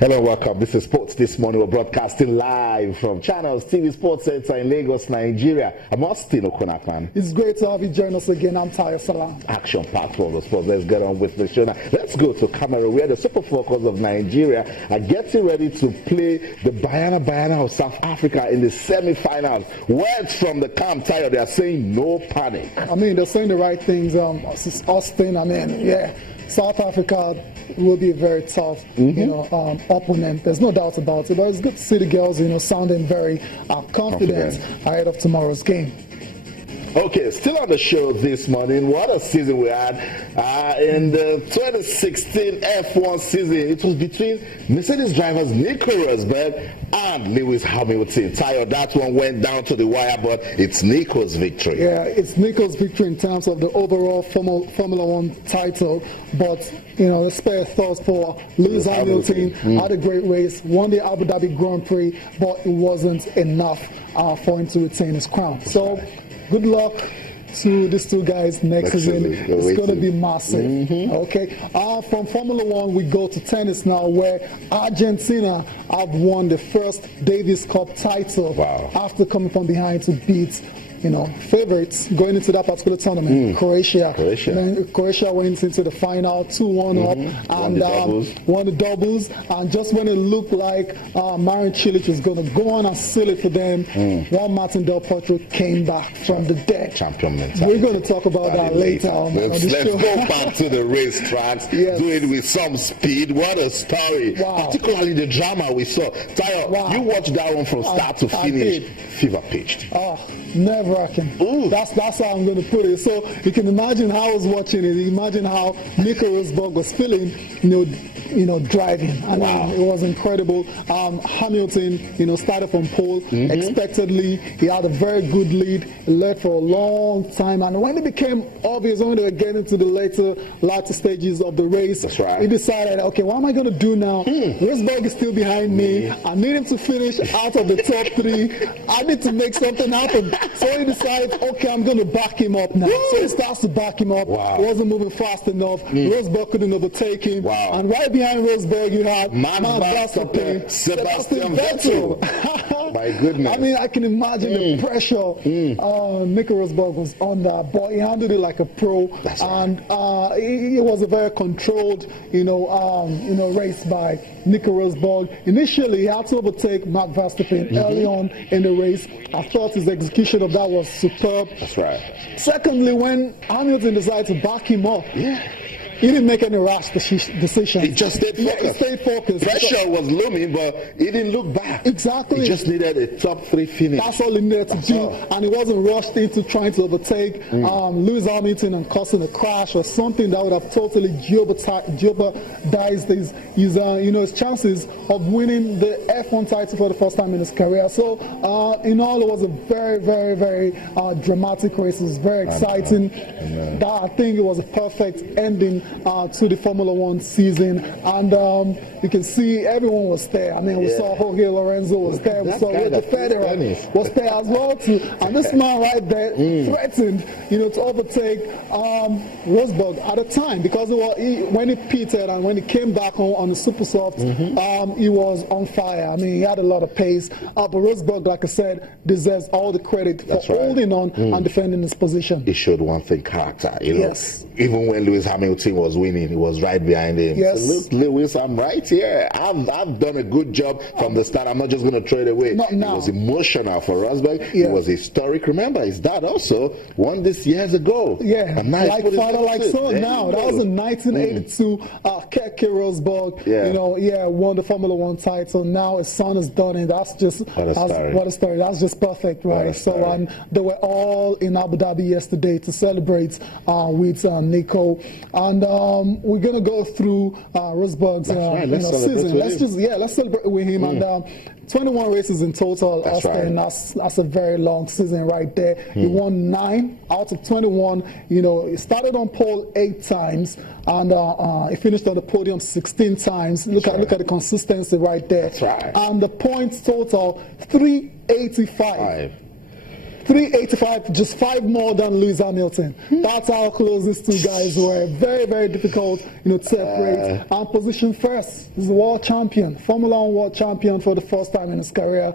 Hello, welcome. This is Sports This Morning. We're broadcasting live from Channels TV Sports Center in Lagos, Nigeria. I'm Austin Okunakman. It's great to have you join us again. I'm Tayo Salam. Action-packed world of sports. Let's get on with the show now. Let's go to Cameroon, where the Super Falcons of Nigeria are getting ready to play the Bayana of South Africa in the semi-finals. Words from the camp, Tayo, they are saying no panic. I mean, they're saying the right things. Austin, South Africa will be a very tough, opponent. There's no doubt about it. But it's good to see the girls, sounding very confident ahead of tomorrow's game. Okay, still on the show this morning. What a season we had in the 2016 F1 season. It was between Mercedes drivers Nico Rosberg and Lewis Hamilton. Tayo, that one went down to the wire, but it's Nico's victory. Yeah, it's Nico's victory in terms of the overall Formula One title. But, let's spare thoughts for Lewis Hamilton. Had a great race, won the Abu Dhabi Grand Prix, but it wasn't enough for him to retain his crown. So, good luck to these two guys next season. It's going to be massive. Okay. From Formula One, we go to tennis now, where Argentina have won the first Davis Cup title after coming from behind to beat favorites going into that particular tournament, Croatia. Croatia went into the final 2-1 up and won the doubles. And just when it looked like Marin Cilic was going to go on and seal it for them, Juan Martin Del Potro came back from the dead. Champion mentality. We're going to talk about that later on the show. Let's go back to the racetracks, do it with some speed. What a story. Particularly the drama we saw. Tayo, you watched that one from start to finish. Fever pitched. Nerve-wracking. That's how I'm going to put it. So you can imagine how I was watching it. Imagine how Nico Rosberg was feeling, driving. I mean, it was incredible. Hamilton, started from pole. Expectedly, he had a very good lead. He led for a long time. And when it became obvious when they were getting to the later stages of the race, he decided, okay, what am I going to do now? Rosberg is still behind me. I need him to finish out of the top 3. I need to make something happen. So he decides, okay, I'm going to back him up now. So he starts to back him up. He wasn't moving fast enough. Rosberg couldn't overtake him. And right behind Rosberg, you had Sebastian Vettel. My goodness. I mean, I can imagine the pressure Nico Rosberg was under, but he handled it like a pro. And it was a very controlled, race by Nico Rosberg. Initially, he had to overtake Max Verstappen early on in the race. I thought his execution of that was superb. That's right. Secondly, when Hamilton decided to back him up, he didn't make any rash decisions. He just stayed focused. He stayed focused. Pressure was looming, but he didn't look back. Exactly. He just needed a top 3 finish. That's all he needed to do. And he wasn't rushed into trying to overtake Lewis Hamilton and causing a crash or something that would have totally jeopardized his chances of winning the F1 title for the first time in his career. So, in all, it was a very, very, very dramatic race. It was very exciting. I think it was a perfect ending to the Formula One season, and you can see everyone was there. I mean, we saw Jorge Lorenzo was there, we saw Roger Federer was there as well too, and this man right there threatened, to overtake Rosberg at the time, because when he pitted and when he came back on the super soft, he was on fire. I mean, he had a lot of pace, but Rosberg, like I said, deserves all the credit for holding on and defending his position. He showed one thing, character. Even when Lewis Hamilton was winning, he was right behind him. So, look, Lewis, I'm right here. I've done a good job from the start. I'm not just going to throw it away. It was emotional for Rosberg. It was historic. Remember, his dad also won this years ago. And now like father, like son. Now that was in 1982. Keke Rosberg, won the Formula One title. Now his son has done it. That's just what a story. That's just perfect, right? So, and they were all in Abu Dhabi yesterday to celebrate with Nico, and we're gonna go through Rosberg's season. Let's celebrate with him. And 21 races in total, Austin. That's a very long season right there. He won 9 out of 21. He started on pole 8 times, and he finished on the podium 16 times. Look at the consistency right there. That's right. And the points total 385. 385, just 5 more than Lewis Hamilton. That's how close these two guys were. Very, very difficult, to separate. And position first. He's a world champion, Formula 1 world champion for the first time in his career.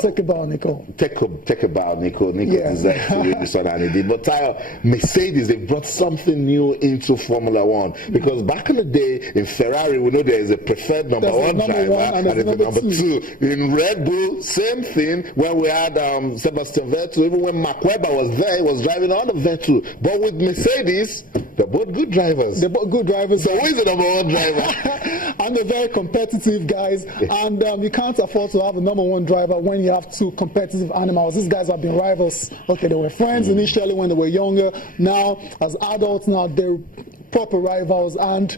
Take a bow, Nico. Take a bow, Nico. Nico deserves to win this one, and he did. But Tayo, Mercedes, they brought something new into Formula 1. Because back in the day, in Ferrari, we know there is a preferred number one driver and there's a number two. In Red Bull, same thing. When we had Sebastian Vettel, even when Mark Webber was there, he was driving on the Vettel. But with Mercedes, they're both good drivers. They're both good drivers. So who is the number one driver? And they're very competitive guys. And you can't afford to have a number one driver when you have two competitive animals. These guys have been rivals. Okay, they were friends initially when they were younger. Now, as adults, now they're proper rivals. And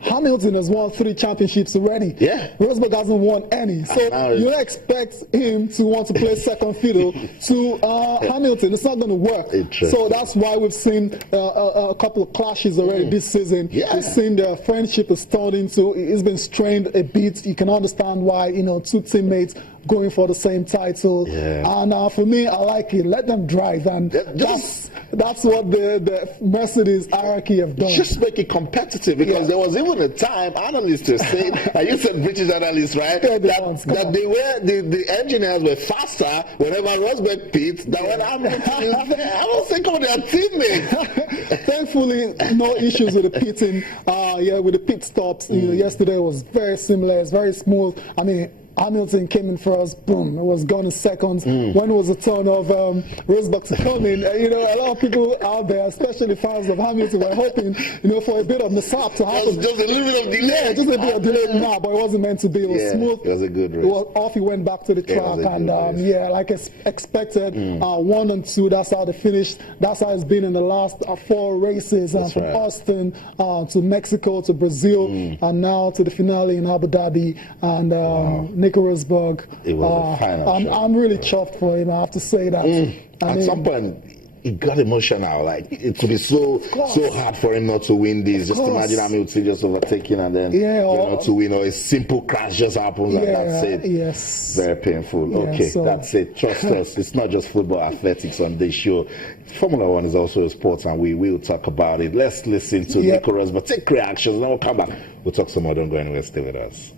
Hamilton has won 3 championships already. Yeah. Rosberg hasn't won any. So you don't expect him to want to play second fiddle to Hamilton. It's not going to work. So that's why we've seen a couple of clashes already this season. We've seen their friendship is turned into, it's been strained a bit. You can understand why, two teammates going for the same title. And for me, I like it. Let them drive. And that's what the Mercedes hierarchy have done. Just make it competitive, because there was even a time analysts were saying, and you said British analysts, right? That the engineers were faster whenever Rosberg pits than when Hamilton is there. I was thinking of their teammates. Thankfully, no issues with the pitting. With the pit stops. Yesterday was very similar. It's very smooth. I mean, Hamilton came in first, boom, it was gone in seconds. When it was the turn of Rosberg to come in, a lot of people out there, especially fans of Hamilton, were hoping, for a bit of mishap to happen. Just a little bit of delay. Yeah, just a bit of delay now, but it wasn't meant to be. It was smooth. It was a good race. Off he went back to the track, and like expected, 1 and 2, that's how they finished. That's how it's been in the last 4 races, from Austin to Mexico to Brazil, and now to the finale in Abu Dhabi. And Nico Rosberg. It was a final show. I'm really chuffed for him, I have to say that. At some point, it got emotional. Like, it would be so hard for him not to win this. Just imagine Hamilton just overtaking and then not to win, or a simple crash just happens and that's it. Yes. Very painful. That's it. Trust us. It's not just football athletics on this show. Formula 1 is also a sport, and we will talk about it. Let's listen to Nico Rosberg. Take reactions, then we'll come back. We'll talk some more. Don't go anywhere. Stay with us.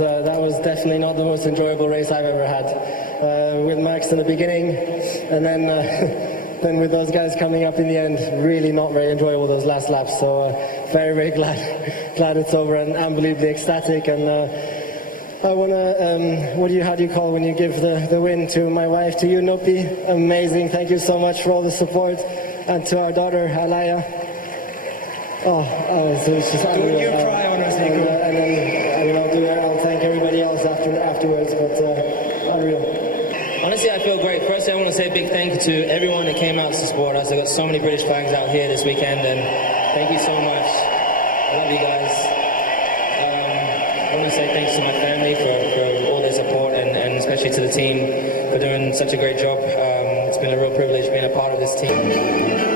That was definitely not the most enjoyable race I've ever had. With Max in the beginning, and then with those guys coming up in the end, really not very enjoyable those last laps. So very, very glad it's over, and unbelievably ecstatic. And I want to, how do you call when you give the win to my wife, to you, Nopi? Amazing. Thank you so much for all the support, and to our daughter, Alaya. It was just unreal. Don't you cry on us, Nico. I'll thank everybody else afterwards, but unreal. Honestly, I feel great. Firstly, I want to say a big thank you to everyone that came out to support us. I've got so many British fans out here this weekend, and thank you so much. I love you guys. I want to say thanks to my family for all their support, and especially to the team for doing such a great job. It's been a real privilege being a part of this team.